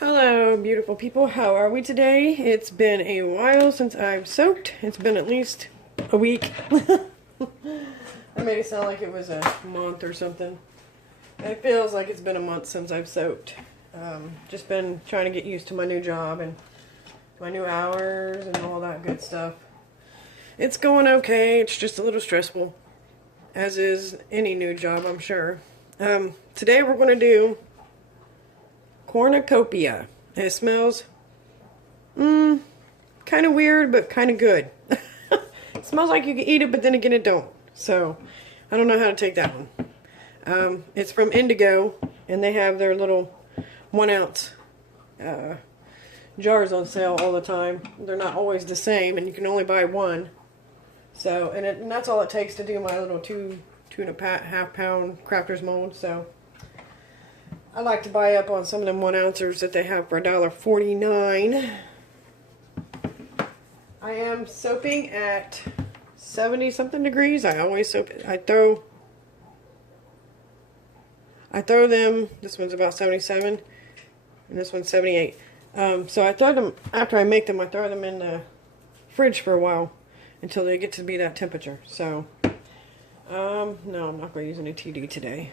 Hello, beautiful people. How are we today? It's been a while since I've soaked. It's been at least a week. I made it sound like it was a month or something. It feels like it's been a month since I've soaked. Just been trying to get used to my new job and my new hours and all that good stuff. It's going okay. It's just a little stressful, as is any new job, I'm sure. Today we're going to do cornicopia. It smells kind of weird, but kind of good. It smells like you can eat it, but then again it don't. So I don't know how to take that one. It's from Indigo, and they have their little 1 ounce jars on sale all the time. They're not always the same, and you can only buy one. So, and that's all it takes to do my little 2.5 pound crafters mold. So I like to buy up on some of them 1 ouncers that they have for $1.49. I am soaping at 70 something degrees. I always soap. I throw them. This one's about 77, and this one's 78. So I throw them after I make them. I throw them in the fridge for a while until they get to be that temperature. So no, I'm not going to use any TD today.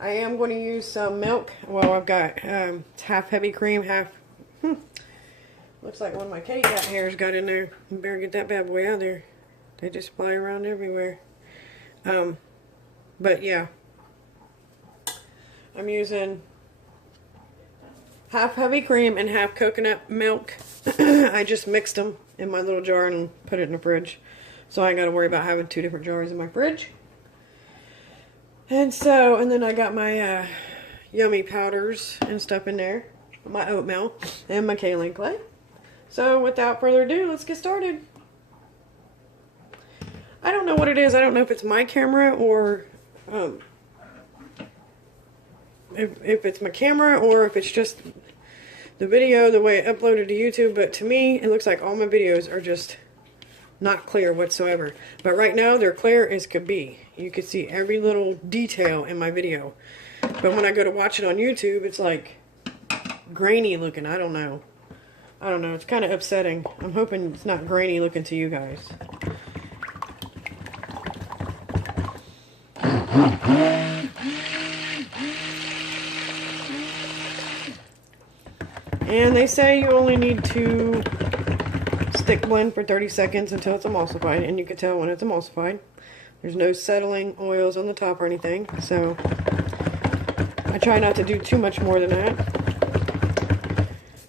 I am going to use some milk. Well, I've got half heavy cream, half... Looks like one of my kitty cat hairs got in there. You better get that bad boy out of there. They just fly around everywhere. But yeah. I'm using half heavy cream and half coconut milk. I just mixed them in my little jar and put it in the fridge. So I ain't got to worry about having 2 different jars in my fridge. And then I got my yummy powders and stuff in there. My oatmeal and my kaolin clay. So without further ado, let's get started. I don't know what it is. I don't know if it's my camera or if it's my camera or if it's just the video, the way it uploaded to YouTube. But to me, it looks like all my videos are just not clear whatsoever. But right now, they're clear as could be. You can see every little detail in my video. But when I go to watch it on YouTube, it's like grainy looking. I don't know. It's kind of upsetting. I'm hoping it's not grainy looking to you guys. And they say you only need to stick blend for 30 seconds until it's emulsified, and you can tell when it's emulsified. There's no settling oils on the top or anything, so I try not to do too much more than that.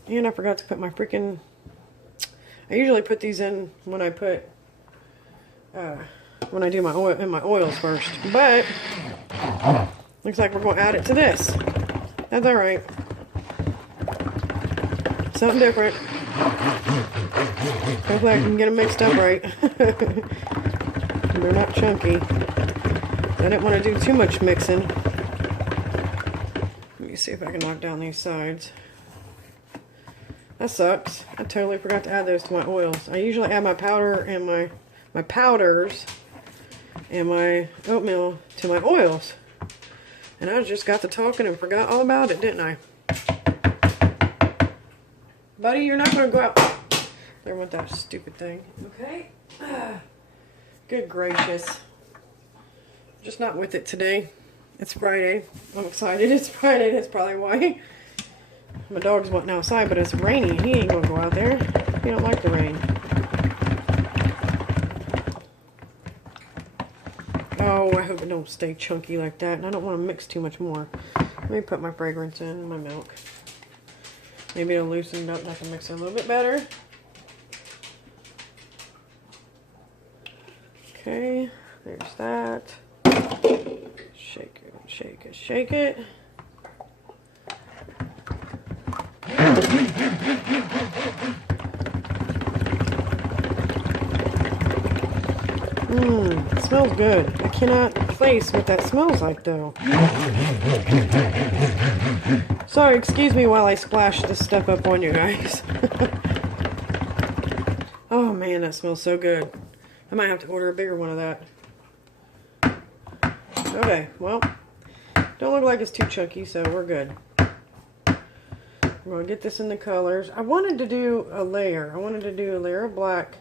And I forgot to put my freaking... I usually put these in when I put... when I do my oil in my oils first. But looks like we're going to add it to this. That's alright. Something different. Hopefully I can get them mixed up right. They're not chunky. I didn't want to do too much mixing. Let me see if I can knock down these sides. That sucks. I totally forgot to add those to my oils. I usually add my powder and my powders and my oatmeal to my oils. And I just got to talking and forgot all about it, didn't I? Buddy, you're not going to go out there with that stupid thing. Okay? Good gracious. Just not with it today. It's Friday. I'm excited. It's Friday. That's probably why. My dog's wanting outside, but it's rainy. He ain't going to go out there. He don't like the rain. Oh, I hope it don't stay chunky like that. And I don't want to mix too much more. Let me put my fragrance in my milk. Maybe it'll loosen it up and I can mix it a little bit better. Okay, there's that. Shake it, shake it, shake it. It smells good. I cannot place what that smells like though. Sorry, excuse me while I splash this stuff up on you guys. Oh man, that smells so good. I might have to order a bigger one of that. Okay, well, don't look like it's too chunky, so we're good. I'm going to get this in the colors. I wanted to do a layer. I wanted to do a layer of black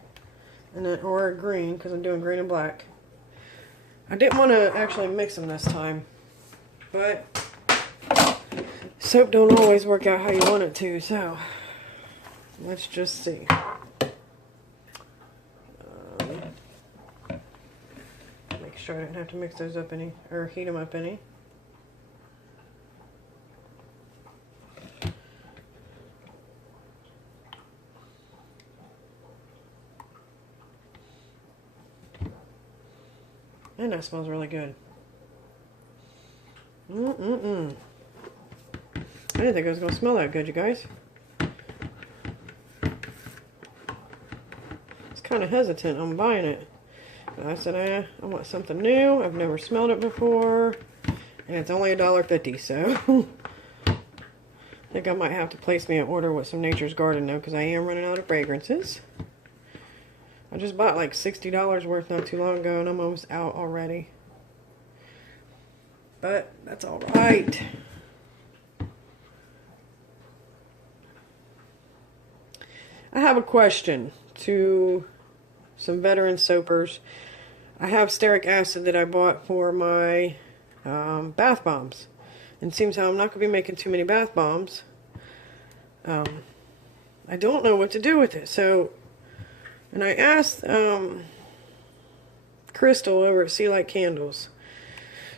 and then, or a green, because I'm doing green and black. I didn't want to actually mix them this time, but soap don't always work out how you want it to, so let's just see. Make sure I didn't have to mix those up any, or heat them up any. And that smells really good. I didn't think it was going to smell that good, you guys. I was kind of hesitant on buying it. But I said, I want something new. I've never smelled it before. And it's only $1.50, so I think I might have to place me an order with some Nature's Garden though, because I am running out of fragrances. I just bought like $60 worth not too long ago, and I'm almost out already. But that's all right. I have a question to some veteran soapers. I have stearic acid that I bought for my bath bombs. And it seems how I'm not going to be making too many bath bombs. I don't know what to do with it. So, and I asked Crystal over at Sea Light Candles.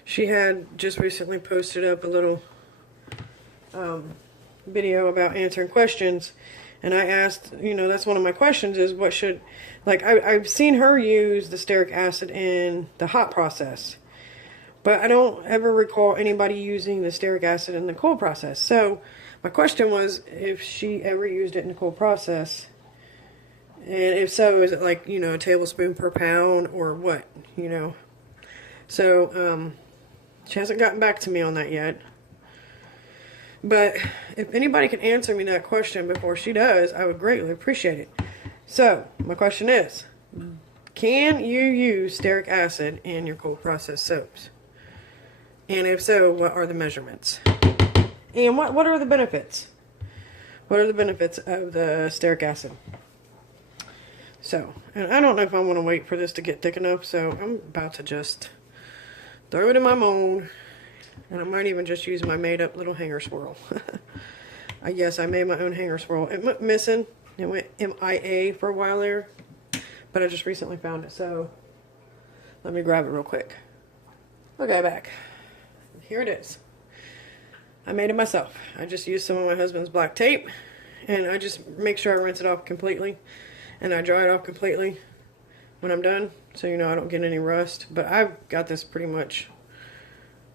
She had just recently posted up a little video about answering questions. And I asked, you know, that's one of my questions is what should, like, I've seen her use the stearic acid in the hot process. But I don't ever recall anybody using the stearic acid in the cold process. So my question was if she ever used it in the cold process. And if so, is it like, you know, a tablespoon per pound or what, you know? So, she hasn't gotten back to me on that yet. But if anybody can answer me that question before she does, I would greatly appreciate it. So, my question is, can you use stearic acid in your cold process soaps? And if so, what are the measurements? And what are the benefits? What are the benefits of the stearic acid? So, and I don't know if I want to wait for this to get thick enough, so I'm about to just throw it in my mold. And I might even just use my made up little hanger swirl. Yes, I made my own hanger swirl. It went missing. It went MIA for a while there. But I just recently found it, so let me grab it real quick. Okay, back. Here it is. I made it myself. I just used some of my husband's black tape. And I just make sure I rinse it off completely. And I dry it off completely when I'm done, so you know I don't get any rust. But I've got this pretty much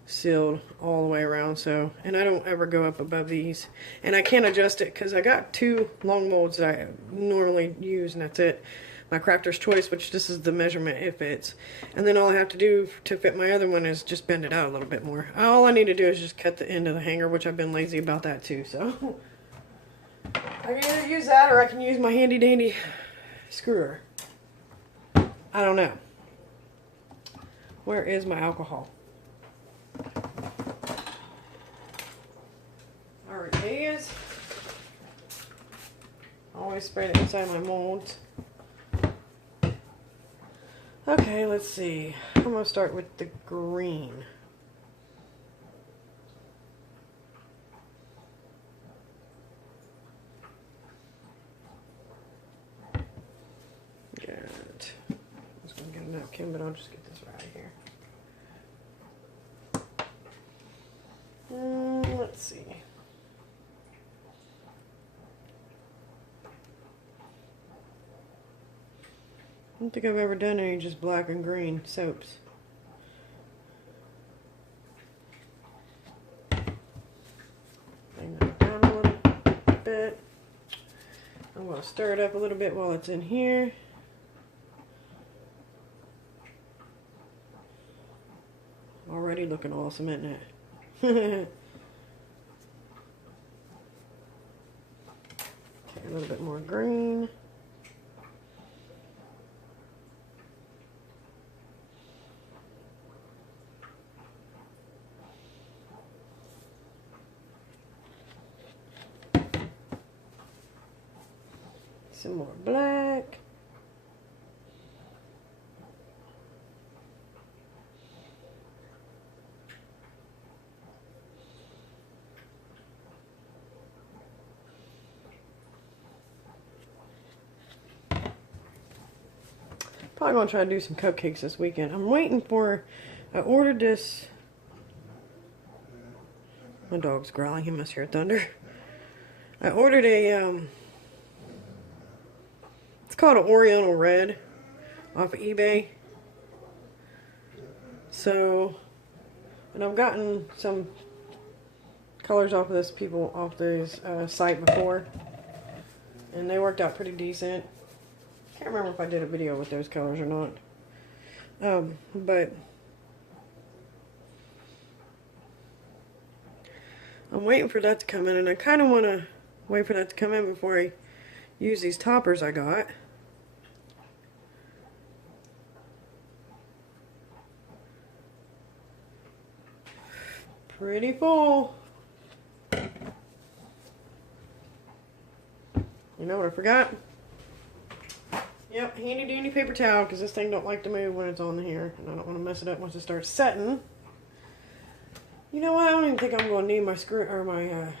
sealed all the way around, so, and I don't ever go up above these. And I can't adjust it because I got two long molds that I normally use, and that's it. My Crafter's Choice, which this is the measurement it fits. And then all I have to do to fit my other one is just bend it out a little bit more. All I need to do is just cut the end of the hanger, which I've been lazy about that too, so I can either use that or I can use my handy dandy screwer. I don't know. Where is my alcohol? There it is. Always spray it inside my molds. Okay, let's see. I'm going to start with the green. Good. I'm just going to get a napkin, but I'll just get this right here. Let's see. I don't think I've ever done any just black and green soaps. Bring that down a little bit. I'm going to stir it up a little bit while it's in here. Already looking awesome, isn't it? Okay, a little bit more green. Some more black. Probably gonna try to do some cupcakes this weekend. I'm waiting for, I ordered this. My dog's growling, he must hear thunder. I ordered a, it's called an Oriental Red off of eBay. So, and I've gotten some colors off of this site before, and they worked out pretty decent. Can't remember if I did a video with those colors or not. But I'm waiting for that to come in, and I kind of want to wait for that to come in before I use these toppers I got. Pretty full. You know what I forgot? Yep, handy dandy paper towel, because this thing don't like to move when it's on here, and I don't want to mess it up once it starts setting. You know what? I don't even think I'm going to need my screw or my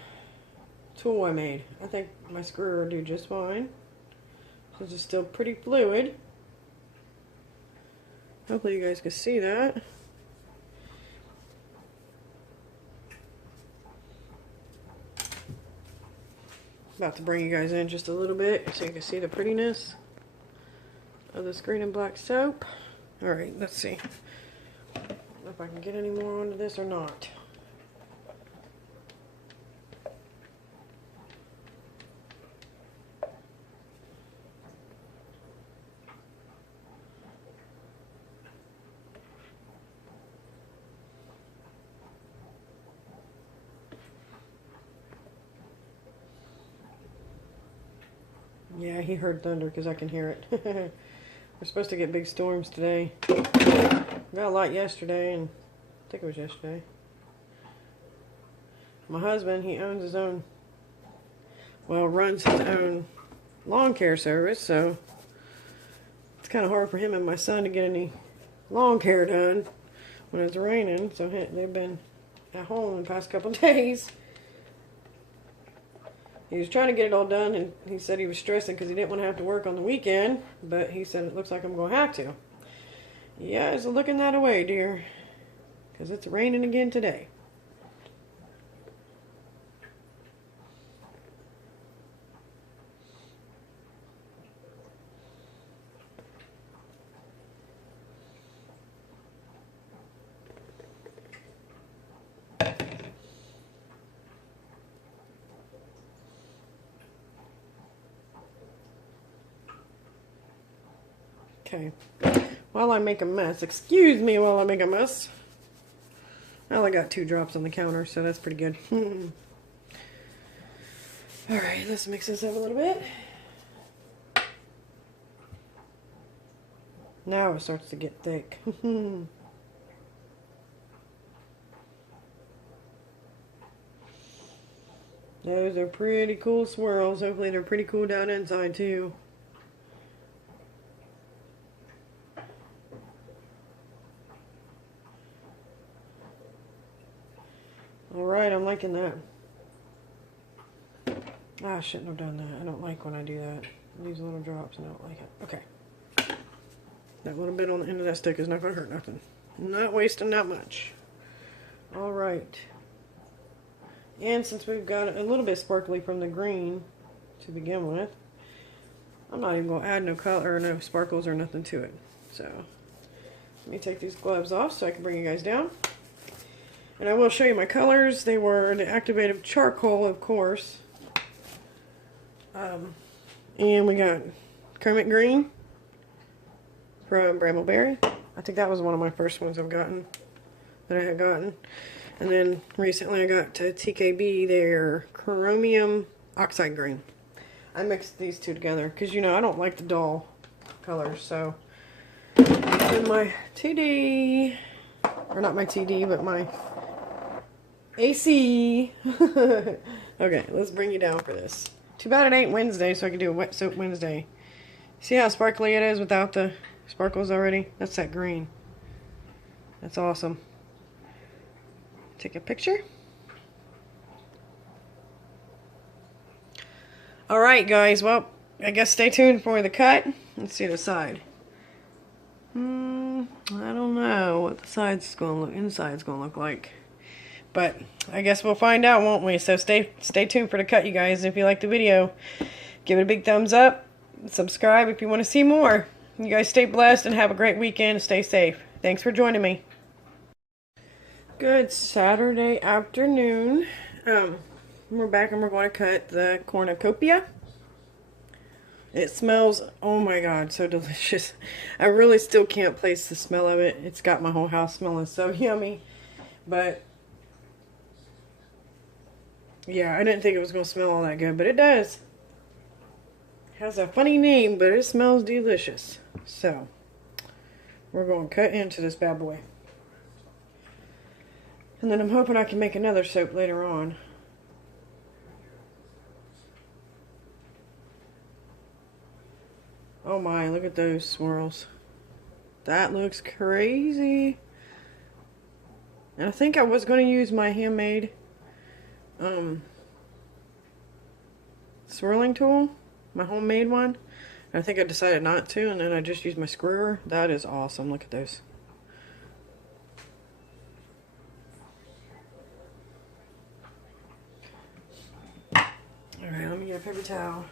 tool I made. I think my screw will do just fine. This is still pretty fluid. Hopefully you guys can see that. About to bring you guys in just a little bit so you can see the prettiness of this green and black soap. Alright, let's see if I can get any more onto this or not. Yeah, he heard thunder because I can hear it. We're supposed to get big storms today. Got a lot yesterday, and I think it was yesterday. My husband, he owns his own, well, runs his own lawn care service, so it's kind of hard for him and my son to get any lawn care done when it's raining, so they've been at home the past couple of days. He was trying to get it all done, and he said he was stressing because he didn't want to have to work on the weekend, but he said it looks like I'm going to have to. Yeah, it's looking that way, dear, because it's raining again today. Okay, while I make a mess, excuse me while I make a mess. Well, I got 2 drops on the counter, so that's pretty good. Alright, let's mix this up a little bit. Now it starts to get thick. Those are pretty cool swirls. Hopefully they're pretty cool down inside too. Alright, I'm liking that. Ah, I shouldn't have done that. I don't like when I do that. These little drops, and I don't like it. Okay. That little bit on the end of that stick is not going to hurt nothing. Not wasting that much. Alright. And since we've got a little bit sparkly from the green to begin with, I'm not even going to add no color or no sparkles or nothing to it. So, let me take these gloves off so I can bring you guys down. And I will show you my colors. They were the activated charcoal, of course. And we got Kermit Green from Brambleberry. I think that was one of my first ones I've gotten, that I had gotten. And then recently I got TKB, their Chromium Oxide Green. I mixed these two together because, you know, I don't like the dull colors. So, and my TD, or not my TD, but my AC. Okay, let's bring you down for this. Too bad it ain't Wednesday, so I can do a wet soap Wednesday. See how sparkly it is without the sparkles already? That's that green. That's awesome. Take a picture. Alright guys, well, I guess stay tuned for the cut. Let's see the side. I don't know what the inside's gonna look like. But I guess we'll find out, won't we? So stay tuned for the cut, you guys. If you like the video, give it a big thumbs up. Subscribe if you want to see more. You guys stay blessed and have a great weekend. Stay safe. Thanks for joining me. Good Saturday afternoon. We're back and we're going to cut the cornicopia. It smells, oh my god, so delicious. I really still can't place the smell of it. It's got my whole house smelling so yummy. But yeah, I didn't think it was going to smell all that good, but it does. It has a funny name, but it smells delicious. So, we're going to cut into this bad boy. And then I'm hoping I can make another soap later on. Oh my, look at those swirls. That looks crazy. And I think I was going to use my handmade swirling tool, my homemade one. And I think I decided not to, and then I just used my screwer. That is awesome. Look at those. Alright, let me get a paper towel.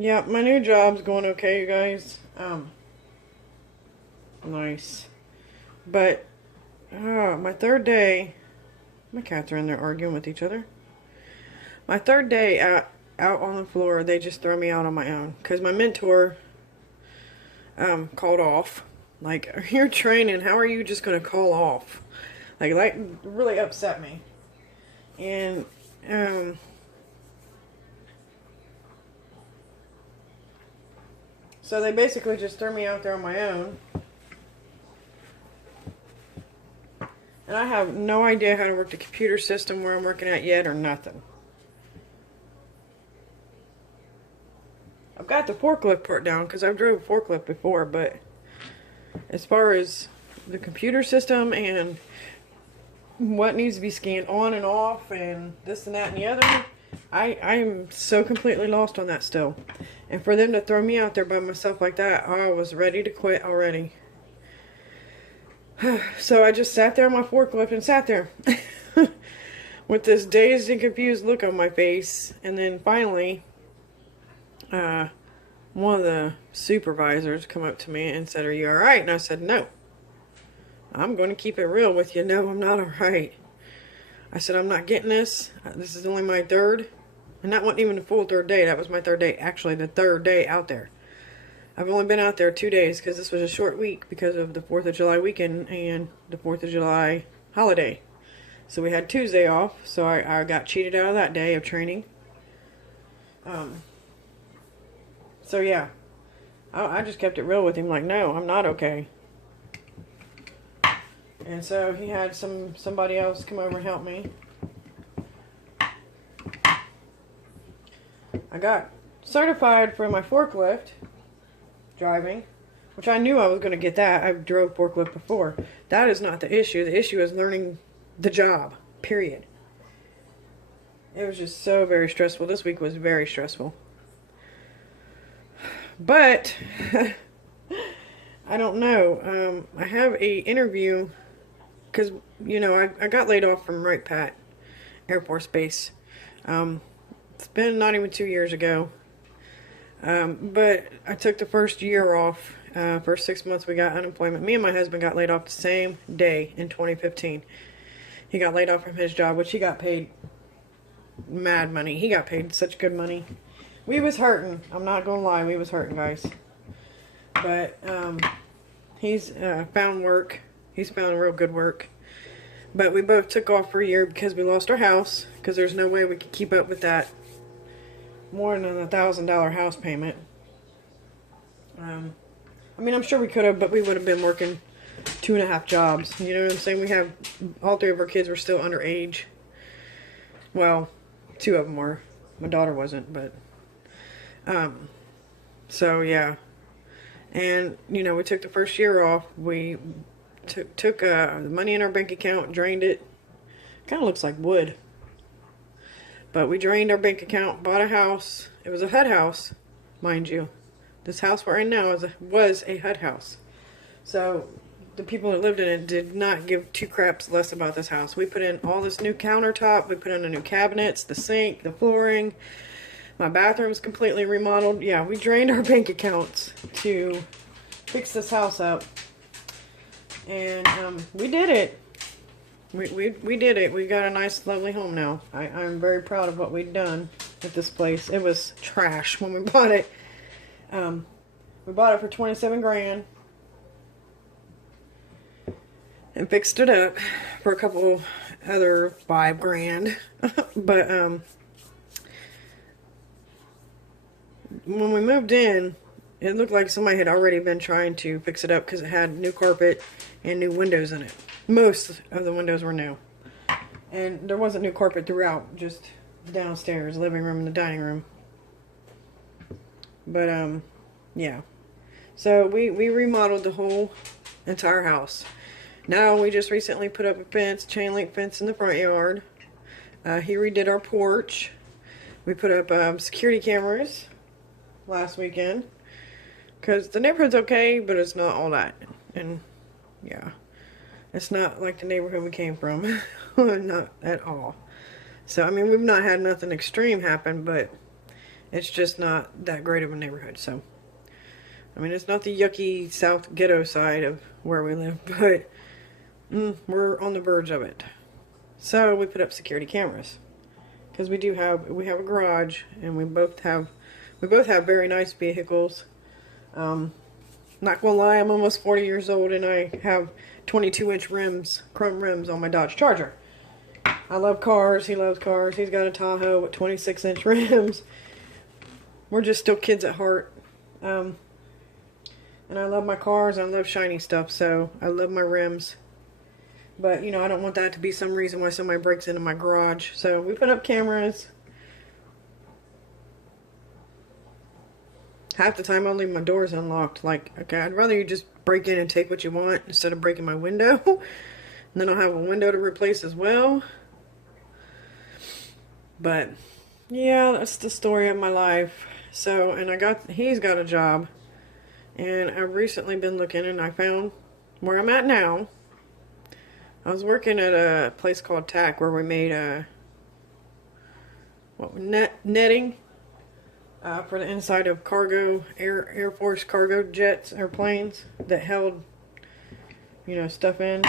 Yeah, my new job's going okay, you guys. Nice. But, my third day, my cats are in there arguing with each other. My third day out on the floor, they just throw me out on my own. Because my mentor, called off. Like, you're training, how are you just going to call off? Like, that really upset me. And, so they basically just threw me out there on my own. And I have no idea how to work the computer system where I'm working at yet or nothing. I've got the forklift part down because I've drove a forklift before, but as far as the computer system and what needs to be scanned on and off and this and that and the other, I'm so completely lost on that still. And for them to throw me out there by myself like that, I was ready to quit already. So I just sat there on my forklift and sat there with this dazed and confused look on my face. And then finally, one of the supervisors come up to me and said, "Are you alright?" And I said, "No. I'm going to keep it real with you. No, I'm not alright." I said, "I'm not getting this. This is only my third." And that wasn't even the full third day. That was my third day. Actually, the third day out there. I've only been out there 2 days because this was a short week because of the 4th of July weekend and the 4th of July holiday. So we had Tuesday off. So I got cheated out of that day of training. So yeah. I just kept it real with him. Like, no, I'm not okay. And so he had somebody else come over and help me. I got certified for my forklift driving, which I knew I was going to get that. I've drove forklift before. That is not the issue. The issue is learning the job, period. It was just so very stressful. This week was very stressful. But, I don't know. I have a interview, because, you know, I got laid off from Wright Pat Air Force Base. It's been not even 2 years ago. But I took the first year off. First 6 months we got unemployment. Me and my husband got laid off the same day in 2015. He got laid off from his job, which he got paid mad money. He got paid such good money. we was hurting. I'm not gonna lie, we was hurting, guys. But he's found work. He's found real good work. But we both took off for a year because we lost our house. Because there's no way we could keep up with that more than $1,000 house payment. I mean, I'm sure we could have, but we would have been working 2.5 jobs. You know what I'm saying? We have, all 3 of our kids were still underage. Well, 2 of them were. My daughter wasn't, but, so yeah. And, you know, we took the first year off. We took the money in our bank account, drained it. Kind of looks like wood. But we drained our bank account, bought a house. It was a HUD house, mind you. This house we're in now was a HUD house. So the people that lived in it did not give 2 craps less about this house. We put in all this new countertop. We put in the new cabinets, the sink, the flooring. My bathroom's completely remodeled. Yeah, we drained our bank accounts to fix this house up. And we did it. We did it. We got a nice, lovely home now. I'm very proud of what we've done at this place. It was trash when we bought it. We bought it for 27 grand. And fixed it up for a couple other 5 grand. But when we moved in, it looked like somebody had already been trying to fix it up because it had new carpet and new windows in it. Most of the windows were new. And there wasn't new carpet throughout, just downstairs, living room and the dining room. But, yeah. So we remodeled the whole entire house. Now we just recently put up a fence, chain link fence in the front yard. He redid our porch. We put up security cameras last weekend. Because the neighborhood's okay, but it's not all that. And, yeah. It's not like the neighborhood we came from. Not at all. So, I mean, we've not had nothing extreme happen, but it's just not that great of a neighborhood. So, I mean, it's not the yucky South Ghetto side of where we live, but we're on the verge of it. So, we put up security cameras. Because we have a garage, and we both have very nice vehicles. Not gonna lie, I'm almost 40 years old and I have 22-inch rims, chrome rims on my Dodge Charger. I love cars, he loves cars. He's got a Tahoe with 26-inch rims. We're just still kids at heart. And I love my cars, I love shiny stuff, so I love my rims. But, you know, I don't want that to be some reason why somebody breaks into my garage. So we put up cameras. Half the time I'll leave my doors unlocked. Like, okay, I'd rather you just break in and take what you want instead of breaking my window. And then I'll have a window to replace as well. But, yeah, that's the story of my life. So, and he's got a job. And I've recently been looking and I found where I'm at now. I was working at a place called TAC where we made netting. For the inside of cargo, Air Force cargo jets, airplanes that held, you know, stuff in.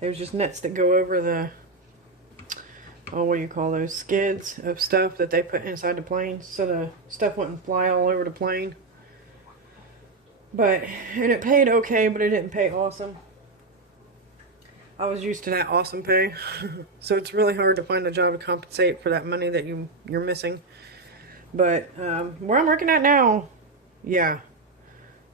There's just nets that go over the, what do you call those, skids of stuff that they put inside the planes so the stuff wouldn't fly all over the plane. But, and it paid okay, but it didn't pay awesome. I was used to that awesome pay. So it's really hard to find a job to compensate for that money that you're missing. But where I'm working at now, yeah,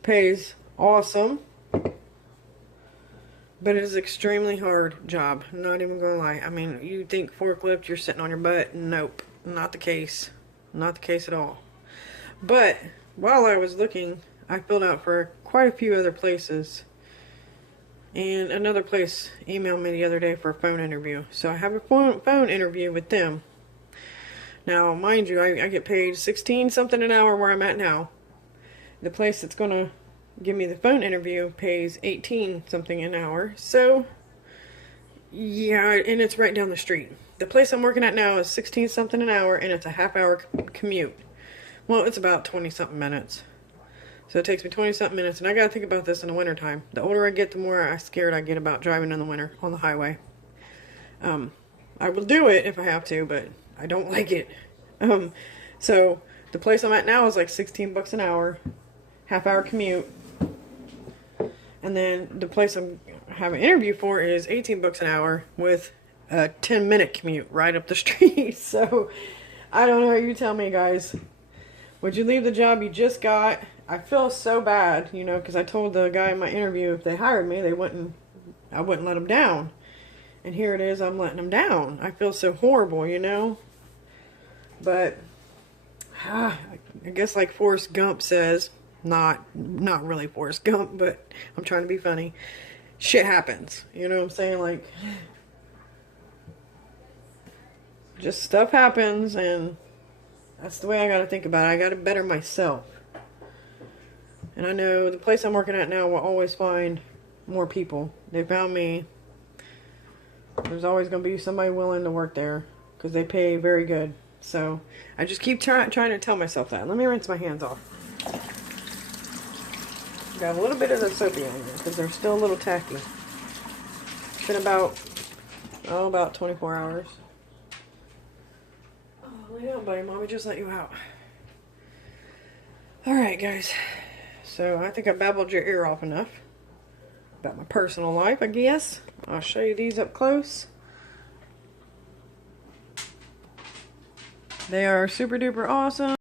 pays awesome. But it is an extremely hard job. I'm not even going to lie. I mean, you think forklift, you're sitting on your butt. Nope, not the case. Not the case at all. But while I was looking, I filled out for quite a few other places. And another place emailed me the other day for a phone interview. So I have a phone interview with them. Now, mind you, I get paid 16 something an hour where I'm at now. The place that's going to give me the phone interview pays 18 something an hour. So, yeah, and it's right down the street. The place I'm working at now is 16 something an hour and it's a half-hour commute. Well, it's about 20 something minutes. So it takes me 20 something minutes, and I got to think about this in the wintertime. The older I get, the more scared I get about driving in the winter on the highway. I will do it if I have to, but I don't like it. So the place I'm at now is like 16 bucks an hour, half-hour commute. And then the place I'm having an interview for is 18 bucks an hour with a 10-minute commute right up the street. So I don't know. You tell me, guys. Would you leave the job you just got? I feel so bad, you know, because I told the guy in my interview if they hired me, I wouldn't let them down. And here it is, I'm letting them down. I feel so horrible, you know. But I guess like Forrest Gump says, not really Forrest Gump, but I'm trying to be funny. Shit happens, you know what I'm saying? Like, just stuff happens, and that's the way I gotta think about it. I gotta better myself. And I know the place I'm working at now will always find more people. They found me. There's always going to be somebody willing to work there because they pay very good. So I just keep trying to tell myself that. Let me rinse my hands off. Got a little bit of the soapy on there because they're still a little tacky. It's been about 24 hours. Oh, lay down, buddy. Mommy just let you out. Alright, guys. So I think I babbled your ear off enough about my personal life, I guess. I'll show you these up close. They are super duper awesome.